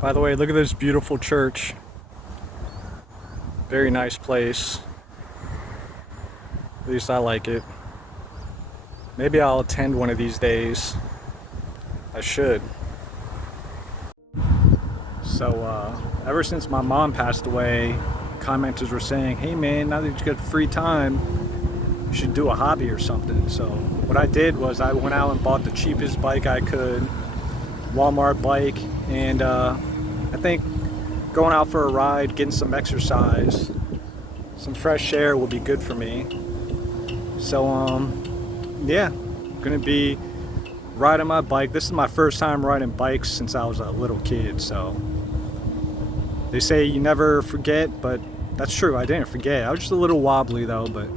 By the way, look at this beautiful church. Very nice place. At least I like it. Maybe I'll attend one of these days. I should. So, ever since my mom passed away, commenters were saying, hey man, now that you got free time, you should do a hobby or something. So what I did was I went out and bought the cheapest bike I could, Walmart bike, and I think going out for a ride, getting some exercise, some fresh air will be good for me. So yeah, gonna be riding my bike. This is my first time riding bikes since I was a little kid, so they say you never forget, but that's true, I didn't forget. I was just a little wobbly though, but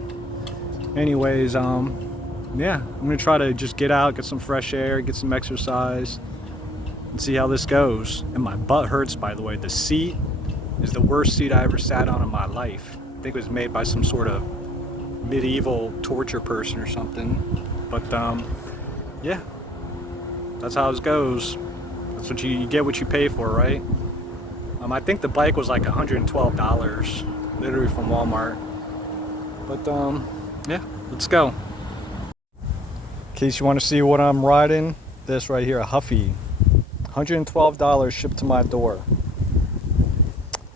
anyways, yeah, I'm gonna try to just get out, get some fresh air, get some exercise, and see how this goes. And my butt hurts, by the way. The seat is the worst seat I ever sat on in my life. I think it was made by some sort of medieval torture person or something. But yeah, that's how it goes. That's what you get, what you pay for, right? I think the bike was like $112, literally from Walmart. But yeah, let's go. In case you want to see what I'm riding, this right here, a Huffy, $112 shipped to my door.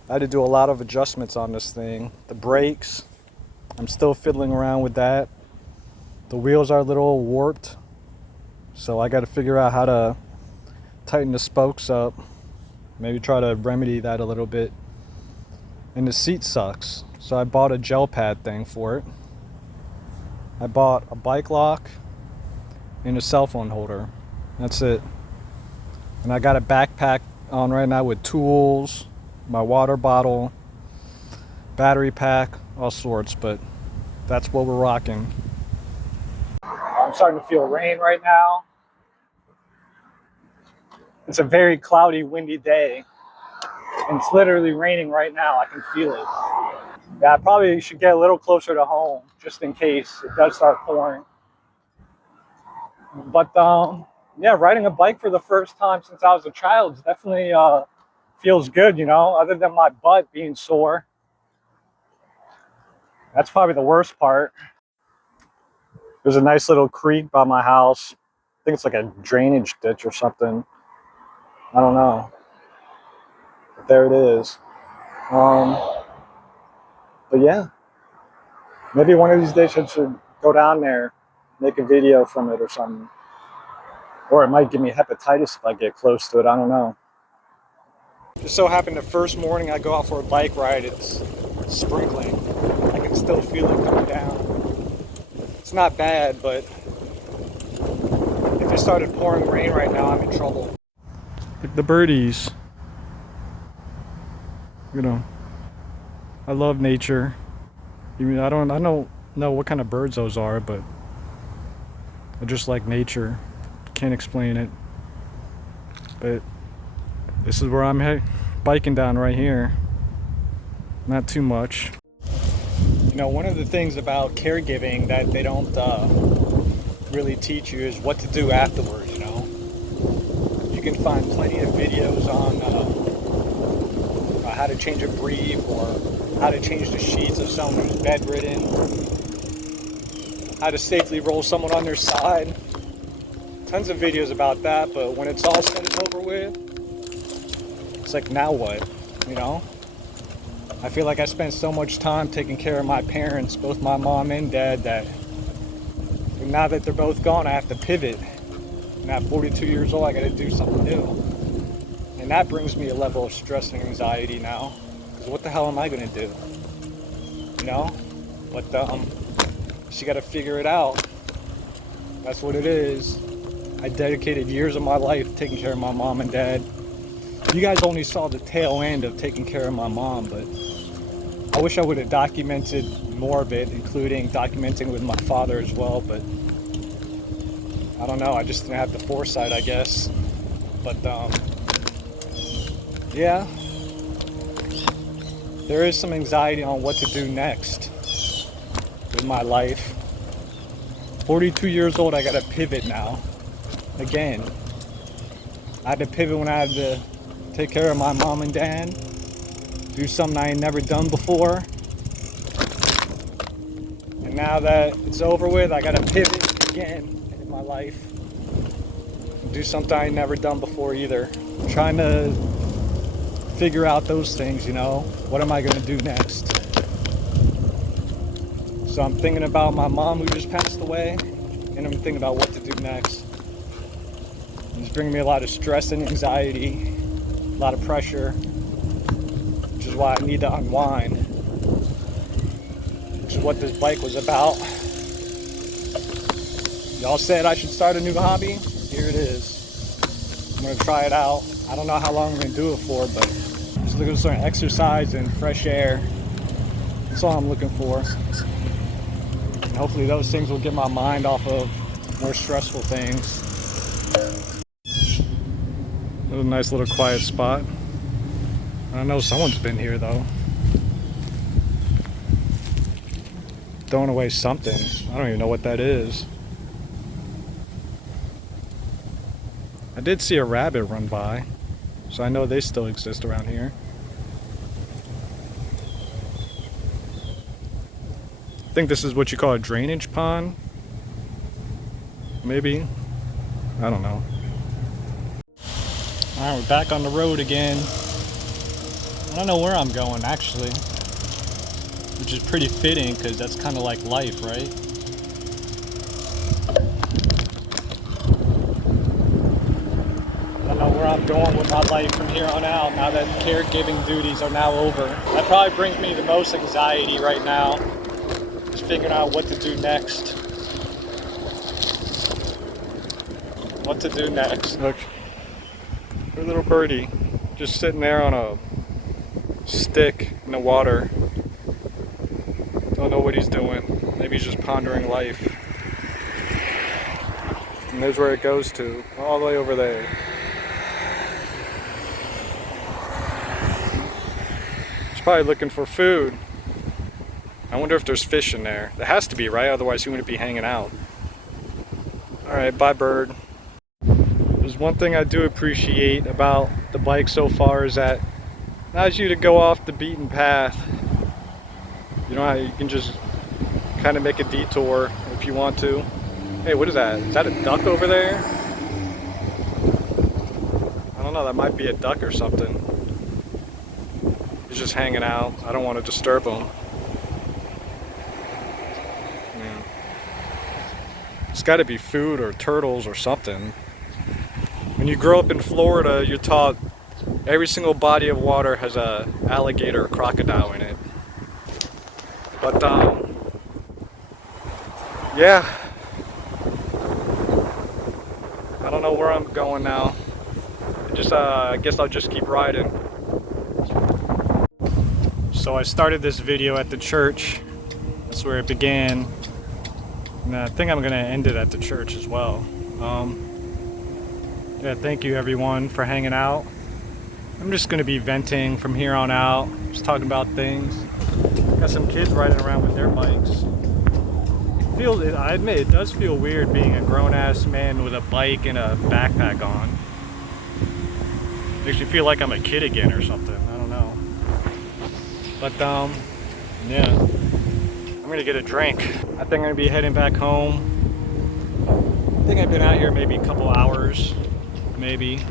I had to do a lot of adjustments on this thing. The brakes, I'm still fiddling around with that. The wheels are a little warped, so I got to figure out how to tighten the spokes up. Maybe try to remedy that a little bit. And the seat sucks, so I bought a gel pad thing for it. I bought a bike lock and a cell phone holder. That's it. And I got a backpack on right now with tools, my water bottle, battery pack, all sorts, but that's what we're rocking. I'm starting to feel rain right now. It's a very cloudy, windy day, and it's literally raining right now. I can feel it. Yeah, I probably should get a little closer to home just in case it does start pouring. But yeah, riding a bike for the first time since I was a child definitely feels good, you know, other than my butt being sore. That's probably the worst part. There's a nice little creek by my house. I think it's like a drainage ditch or something. I don't know. But there it is. But yeah, maybe one of these days I should go down there, make a video from it or something. Or it might give me hepatitis if I get close to it. I don't know. Just so happened the first morning I go out for a bike ride, it's sprinkling. I can still feel it coming down. It's not bad, but if it started pouring rain right now, I'm in trouble. Look, the birdies. You know, I love nature. Even I don't know what kind of birds those are, but I just like nature. Can't explain it. But this is where I'm biking down right here. Not too much. You know, one of the things about caregiving that they don't really teach you is what to do afterwards, you know. You can find plenty of videos on how to change a brief or how to change the sheets of someone who's bedridden, how to safely roll someone on their side. Tons of videos about that, but when it's all said and over with, it's like, now what, you know? I feel like I spent so much time taking care of my parents, both my mom and dad, that now that they're both gone, I have to pivot. And at 42 years old, I gotta do something new. And that brings me a level of stress and anxiety now. Because what the hell am I gonna do? You know? But so you gotta figure it out. That's what it is. I dedicated years of my life taking care of my mom and dad. You guys only saw the tail end of taking care of my mom, but I wish I would have documented more of it, including documenting with my father as well, but I don't know, I just didn't have the foresight, I guess. But yeah, there is some anxiety on what to do next with my life. 42 years old, I gotta pivot now. Again, I had to pivot when I had to take care of my mom and dad, do something I ain't never done before. And now that it's over with, I gotta pivot again in my life. Do something I ain't never done before either. I'm trying to figure out those things, you know. What am I gonna do next? So I'm thinking about my mom who just passed away, and I'm thinking about what to do next. It's bringing me a lot of stress and anxiety, a lot of pressure, which is why I need to unwind, which is what this bike was about. Y'all said I should start a new hobby. Here it is. I'm gonna try it out. I don't know how long I'm gonna do it for, but just looking for some exercise and fresh air. That's all I'm looking for. And hopefully those things will get my mind off of more stressful things. A nice little quiet spot. I know someone's been here though. Throwing away something. I don't even know what that is. I did see a rabbit run by, so I know they still exist around here. I think this is what you call a drainage pond. Maybe. I don't know. Alright, we're back on the road again. I don't know where I'm going actually, which is pretty fitting because that's kind of like life, right? I don't know where I'm going with my life from here on out now that caregiving duties are now over. That probably brings me the most anxiety right now, is figuring out what to do next. What to do next. Look. Poor little birdie, just sitting there on a stick in the water. Don't know what he's doing. Maybe he's just pondering life. And there's where it goes to, all the way over there. He's probably looking for food. I wonder if there's fish in there. There has to be, right? Otherwise he wouldn't be hanging out. Alright, bye bird. There's one thing I do appreciate about the bike so far is that it allows you to go off the beaten path. You know how you can just kind of make a detour if you want to. Hey, what is that? Is that a duck over there? I don't know, that might be a duck or something. He's just hanging out. I don't want to disturb him. Yeah. It's got to be food or turtles or something. When you grow up in Florida, you're taught every single body of water has a alligator or crocodile in it. But yeah, I don't know where I'm going now. I guess I'll just keep riding. So I started this video at the church. That's where it began, and I think I'm gonna end it at the church as well. Yeah, thank you everyone for hanging out. I'm just going to be venting from here on out, just talking about things. Got some kids riding around with their bikes. I admit, it does feel weird being a grown-ass man with a bike and a backpack on. Makes me feel like I'm a kid again or something, I don't know. But yeah, I'm going to get a drink. I think I'm going to be heading back home. I think I've been out here maybe a couple hours. Maybe.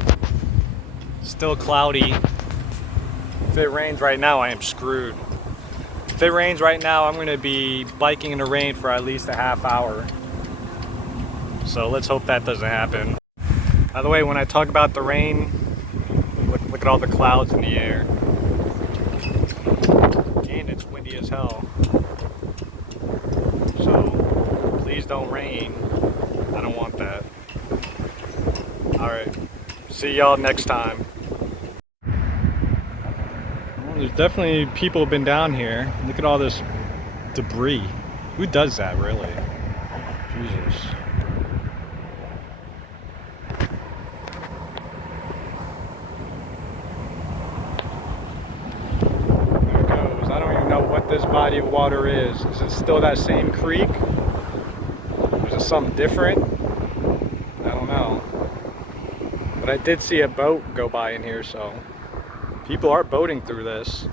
Still cloudy. If it rains right now, I am screwed. If it rains right now, I'm going to be biking in the rain for at least a half hour. So let's hope that doesn't happen. By the way, when I talk about the rain, look at all the clouds in the air. And it's windy as hell. So please don't rain. I don't want that. Alright, see y'all next time. Well, there's definitely people have been down here. Look at all this debris. Who does that, really? Jesus. There it goes. I don't even know what this body of water is. Is it still that same creek? Or is it something different? I don't know. But I did see a boat go by in here, so people are boating through this.